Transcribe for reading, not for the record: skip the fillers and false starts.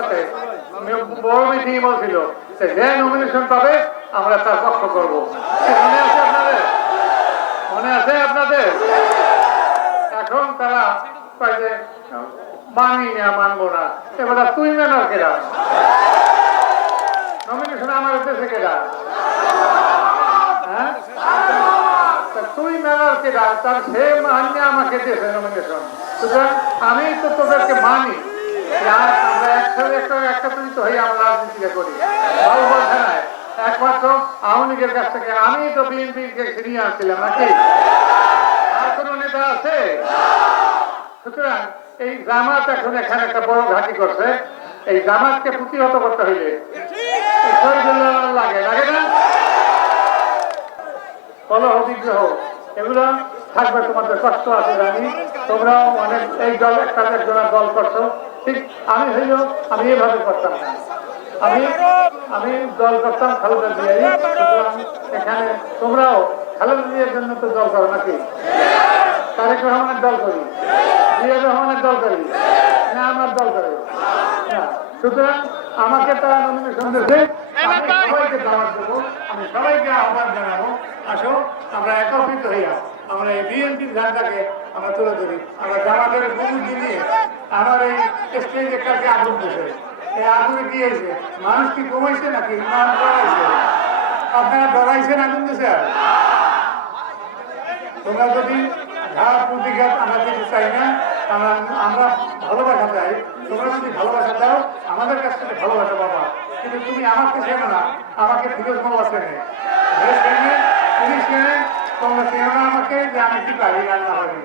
সাথে বড় মিটিং বলছিল যে নমিনেশন পাবে আমরা তার পক্ষ করবো। মনে আছে আপনাদের? মনে আছে আপনাদের? এখন তারা মানি না, মানবো না। এবার তুই মেনার কেরা নমিনেশন আমার দেশে কেরা? হ্যাঁ, তুই মেনার কেরা? তার সে মান্য আমাকে দিয়েছে নমিনেশন। সুতরাং আমি তো তোদেরকে মানি, আমরা একসাথে একটা পরিচিত হয়ে আমরা রাজনীতিটা করি। বাবু বলছে না একমাত্র আওয়ামী লীগের কাছ থেকে আমি তো বিএনপিকে ফিরিয়ে আনছিলাম নাকি? আর কোন নেতা আছে? সুতরাং এই জামাত এখন এখানে একটা বড় ঘাঁটি করছে। এই জামাতকে প্রতিহত করতে হইলে লাগে লাগে না? কলহ বিগ্রহ এগুলো থাকবে, তোমাদের কষ্ট আছে জানি। তোমরাও অনেক এই দল একটা একজনের দল করছো, ঠিক আমি হইল আমি এভাবে করতাম না। আমি দল করতাম খালেদা জিয়াই। সুতরাং এখানে তোমরাও খালেদা জিয়ার জন্য তো দল করো নাকি? তারেক রহমানের দল করি, জিয়াউর রহমানের দল করি না আমার দল করে না। সুতরাং আমাকে তারা নমিনেশন দিয়েছে, সবাইকে দাওয়াত দেবো, আমি সবাইকে আহ্বান জানাবো, আসো আমরা একত্রিত হইয়া আমরা এই বিএনপির ঝান্ডাকে আমরা তুলে ধরি। আমরা জামাতের বুদ্ধি নিয়ে আমার এই স্টেজের কাছে আগুন দিয়েছে। এই আগুনে কি হয়েছে? মানুষ কি কমাইছে নাকি মানুষ ডরাইছে? আপনারা ডরাইছেন আগুন দিয়েছে? তোমরা যদি ঘাট প্রতিঘাত আমরা দিতে চাই না, আমরা ভালোবাসা চাই। তোমরা যদি ভালোবাসা দাও আমাদের কাছ থেকে ভালোবাসা পাবা। কিন্তু তুমি আমাকে চেনো না, আমাকে ফিরোজ মোল্লা চেনে, পুলিশ চেনে, তোমরা চেনো না আমাকে যে আমি কি পারি রান্না করি।